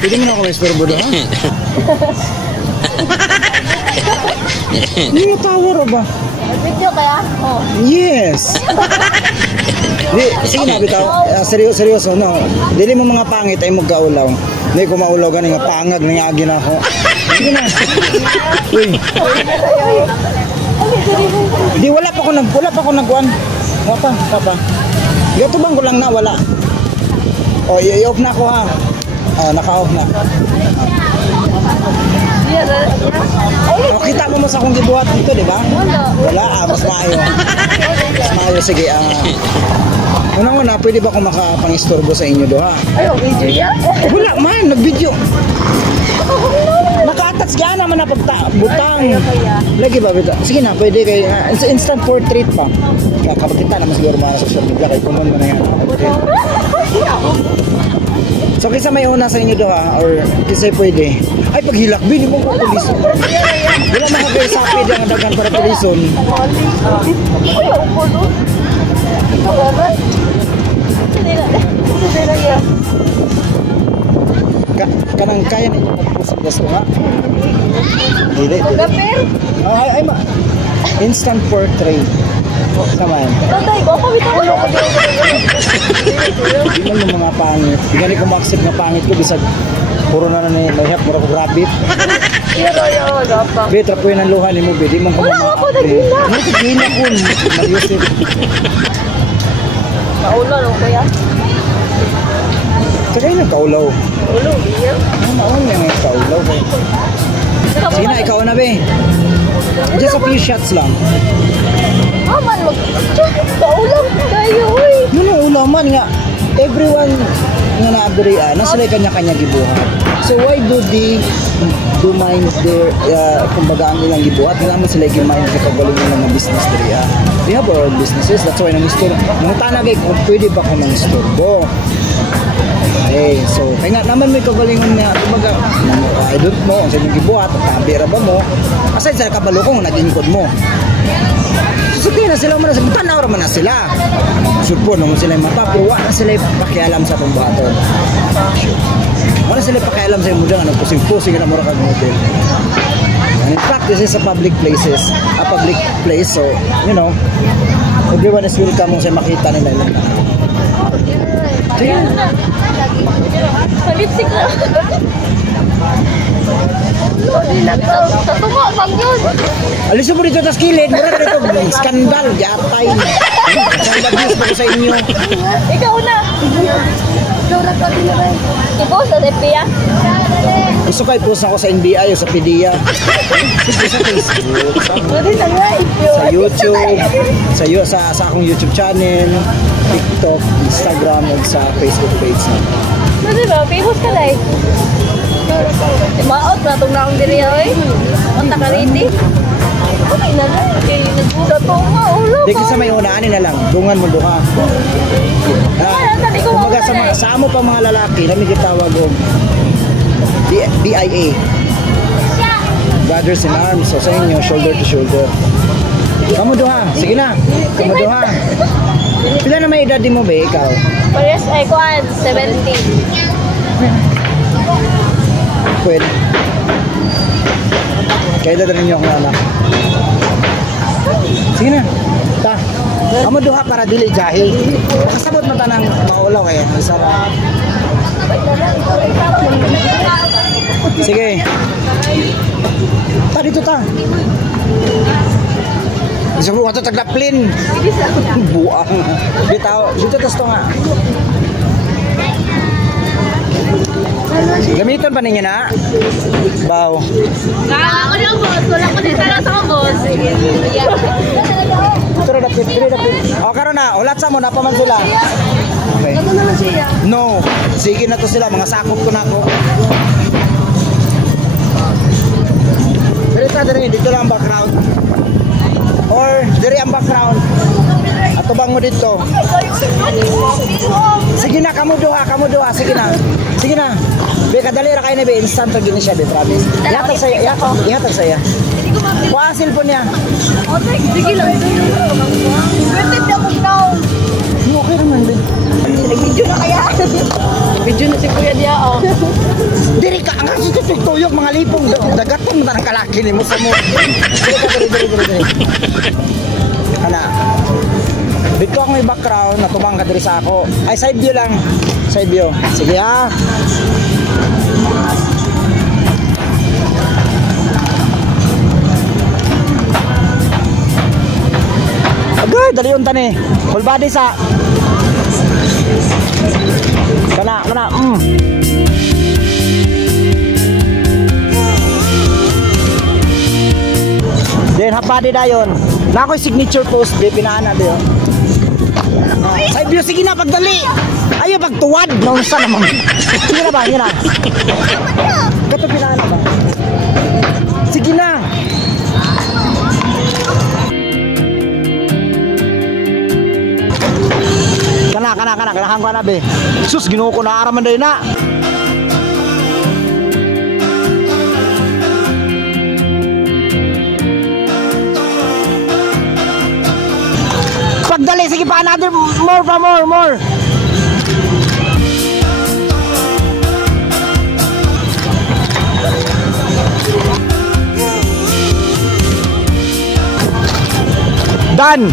Pwede mo na ako istorbo doon, ha? Hindi mo tower o ba? Video kaya? Oh. Yes! Di, sige na, bitaw. Seryoso, no? Dili mo mga pangit ay magkaulaw. Hindi ko maulaw ganing nga pangag, nangagi na ako. Sige na. Uy. Di, wala pa ako nagkuhan. Wala pa. Gatubang ko lang na, wala. O, i-off na ako, ha? Naka-off na. Kita mo mas akong gibuhat dito, di ba? Wala, mas maayo. Mas maayo, sige. Una-una, pwede ba akong makapangistorbo sa inyo doha? Ayaw, video yan? Wala man, nag-video. Naka-attach ka naman na pagta-butang. Lagi ba, bita? Sige na, pwede kayo. Instant portrait pa. Kapag kita naman siguro mga social media, kayo kuman mo na yan. So kisa may una sa inyo doha or kisa pwede. Ay paghilak bin mo ko pulis. Wala makakaisapi ang dagan para pulison. Kanang kaya ninyo magpusap gasto nga. Dili. Ay instant portrait. Naman. Tatay ko, pawita ko. Hindi man yung mga pangit. Hindi ganit ko ma-accept na pangit ko. Bisag puro na mahihap. Mura ko rabbit. Iyo, dapat. Be, trapuin ang luha ni mo, be. Di man ko wala ako, nagina. Hindi ko gina ko. Mariusip. Maulaw, no, kuya? Sagay na kaulaw. Maulaw, iya. Maulaw yung kaulaw. Sige na, ikaw na, be. Just a few shots lang. Man, mag-ulam tayo, uy. Yun ang ulaman nga. Everyone nga na-abdurian, nasa sila kanya-kanya gibuhat. So why do they do mind their, kumbaga ang ilang gibuhat? Nga naman sila gimain sa kagaling ng mga business diriya. We have our own businesses, that's why nang-istorbo. Nung tanagay kung pwede ba ko nang-istorbo. Okay, so kaya nga naman may kagalingon niya, kumbaga, I don't know, ang sa inyong gibuhat, tabira ba mo? Aside sa kabalukong, nag-ingkod mo. Sige na sila muna, tanaw naman na sila. Supo naman sila yung mata, pero wala sila pakialam sa itong baton. Wala sila pakialam sa yung muda, pusing-pusing na mura kag-model. And in fact, this is a public places, a public place, so, you know, everyone is welcome kung siya makita nila ilang tanaw. Sige na. Palipsik na. Tatuwa, pag yun. Aliso mo dito sa kilid, mura na ito, skandal, yatay. Skandal news pa ko sa inyo. Ikaw na. Ipo sa Sepia. Gusto ko i-post ako sa NBI o sa PDEA. Sige sa Facebook, sa YouTube, sa akong YouTube channel, TikTok, Instagram, at sa Facebook page na. Ano ba? Famous ka na eh. Maot na itong naong diri ay. Ang takariti. Okay na lang. Sa itong maulo. Di kasi may unaanin na lang. Dungan mo duha. Kumaga sa amo pa mga lalaki, namin kitawag o BIA. Brothers in Arms. So sa inyo, shoulder to shoulder. Kamu duha. Sige na. Kamu duha. Pila na may edad din mo ba ikaw? Parehas ay kuan, 70. Pwede. Kaya na rin niyo akong anak. Sige na. Ta. Kamu duha para dili jahil. Kasabot mo tanang maulaw eh. Masarap. Sige. Ta dito ta. Gusto mo ito taglaplin. Buang. Bitaw. Dito tas to nga. Gamiton pa ninyo na? Baw. Ako yung boss. Wala ko din. Tara sa boss. Tara dapit. O karon na. Ulat sa mo. Napaman sila. Okay. No. Sige na to sila. Mga sakop ko na ako. Dito lang ang background. Or diri ang background. Ato bang mo dito? Sige na, kamu duha. Sige na. Be kadali ra kay na be instant gini siya be, promise. Ihatag saya. Kuha cellphone niya. Sige lang. Birthday na ako now. Okay naman be. Nag-video na kaya. Plastic tuyok mga lipong dagaton mo tanang kalaki ni mo sa mo. Diri. Ana. Dito ako may background na tumang ka diri sa ako. Ay side view lang. Side view. Sige ha. Agay, dali unta ni. Full body sa. Kana. Then half body dayon. Na ako'y signature pose, di pinaana dayon. Side view, sige na, pagdali. Ayaw, pagtuwad. Naunsa naman. Sige na ba, yun na. Gato pinaana ba? Sige na. Kanahan ko na, be. Sus, ginuho ko na araman dayon na. Pagdali, sige pa, another, more. Done.